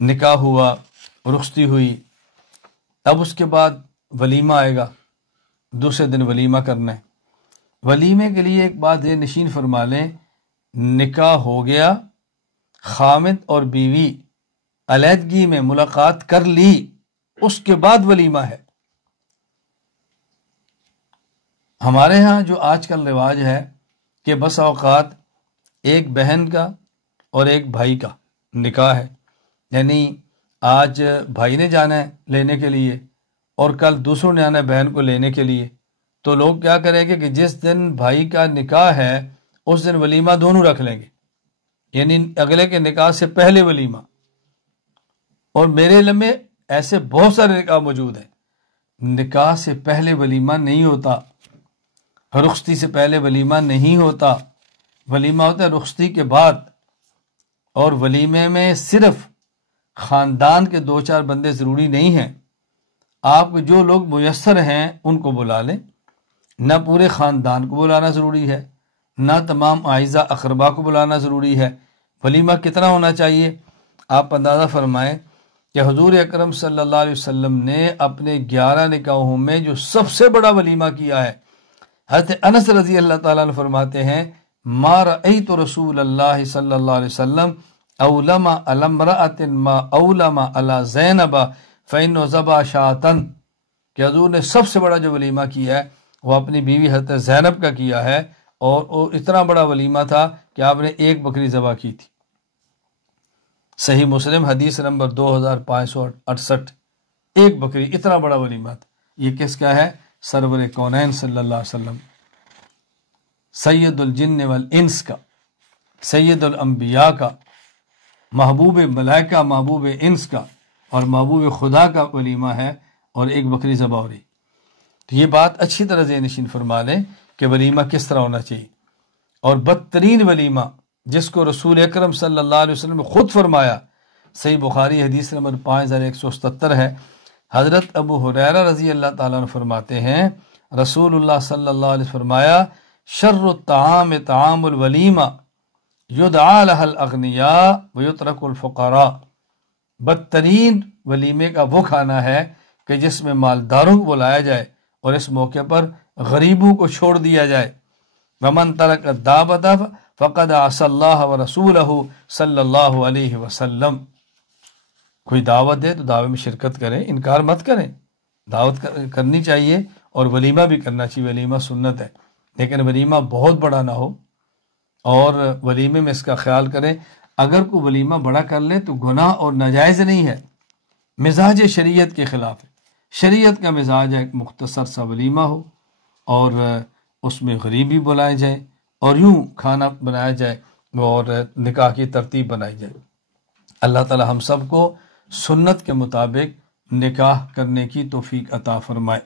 نکاح ہوا، رخصتی ہوئی، اب اس کے بعد ولیمہ آئے گا، دوسرے دن ولیمہ کرنا ہے۔ ولیمے کے لیے ایک بات یہ نشین فرما لیں، نکاح ہو گیا، خامد اور بیوی علیحدگی میں ملاقات کر لی، اس کے بعد ولیمہ ہے۔ ہمارے ہاں جو آج کل رواج ہے کہ بس اوقات ایک بہن کا اور ایک بھائی کا نکاح ہے، یعنی آج بھائی نے جانا ہے لینے کے لیے اور کل دوسروں نے آنا ہے بہن کو لینے کے لیے، تو لوگ کیا کریں گے کہ جس دن بھائی کا نکاح ہے اس دن ولیمہ دونوں رکھ لیں گے، یعنی اگلے کے نکاح سے پہلے ولیمہ۔ اور میرے علم میں ایسے بہت سارے نکاح موجود ہیں، نکاح سے پہلے ولیمہ نہیں ہوتا، رخصتی سے پہلے ولیمہ نہیں ہوتا، ولیمہ ہوتا ہے رخصتی کے بعد، اور ولیمے میں صرف خاندان کے 2-4 بندے ضروری نہیں ہیں، آپ کو جو لوگ میسر ہیں ان کو بلا لیں، نہ پورے خاندان کو بلانا ضروری ہے، نہ تمام اعزاء اقربا کو بلانا ضروری ہے۔ ولیمہ کتنا ہونا چاہیے؟ آپ اندازہ فرمائیں کہ حضور اکرم صلی اللہ علیہ وسلم نے اپنے 11 نکاحوں میں جو سب سے بڑا ولیمہ کیا ہے، حضرت انس رضی اللہ تعالیٰ عنہ فرماتے ہیں ما رأیت رسول اللہ صلی اللہ علیہ وسلم اولم علی امرأۃ ما اولم علی زینب فإنہ ذبح شاۃ، کہ حضور نے سب سے بڑا جو ولیمہ کیا ہے وہ اپنی بیوی حضرت زینب کا کیا ہے، اور وہ اتنا بڑا ولیمہ تھا کہ آپ نے ایک بکری ذبح کی تھی۔ صحیح مسلم حدیث نمبر 2568، ایک بکری، اتنا بڑا ولیمہ تھا۔ یہ کس کا ہے؟ سرور کونین صلی اللہ علیہ وسلم، سید الجن والانس کا، سید الانبیاء کا، محبوب ملائکہ، محبوب انس کا اور محبوب خدا کا ولیمہ ہے، اور ایک بکری ذبح ہو رہی۔ تو یہ بات اچھی طرح ذہن نشین فرما لیں کہ ولیمہ کس طرح ہونا چاہیے۔ اور بدترین ولیمہ جس کو رسول اکرم صلی اللہ علیہ وسلم نے خود فرمایا، صحیح بخاری حدیث نمبر 5177 ہے، حضرت ابو ہریرہ رضی اللہ تعالیٰ عنہ فرماتے ہیں رسول اللہ صلی اللہ علیہ وسلم فرمایا شر الطعام طعام الولیمہ یدعا لها الاغنیاء ویترک الفقراء، بدترین ولیمے کا وہ کھانا ہے کہ جس میں مالداروں کو بلایا جائے اور اس موقع پر غریبوں کو چھوڑ دیا جائے۔ ومن ترک الدعوۃ فقد عصى اللہ ورسولہ صلی اللہ علیہ وسلم، کوئی دعوت دے تو دعوے میں شرکت کریں، انکار مت کریں، دعوت کرنی چاہیے اور ولیمہ بھی کرنا چاہیے، ولیمہ سنت ہے، لیکن ولیمہ بہت بڑا نہ ہو، اور ولیمے میں اس کا خیال کریں۔ اگر کوئی ولیمہ بڑا کر لے تو گناہ اور ناجائز نہیں ہے، مزاج شریعت کے خلاف ہے۔ شریعت کا مزاج ہے مختصر سا ولیمہ ہو اور اس میں غریب بھی بلائے جائیں اور یوں کھانا بنایا جائے اور نکاح کی ترتیب بنائی جائے۔ اللہ تعالی ہم سب کو سنت کے مطابق نکاح کرنے کی توفیق عطا فرمائے۔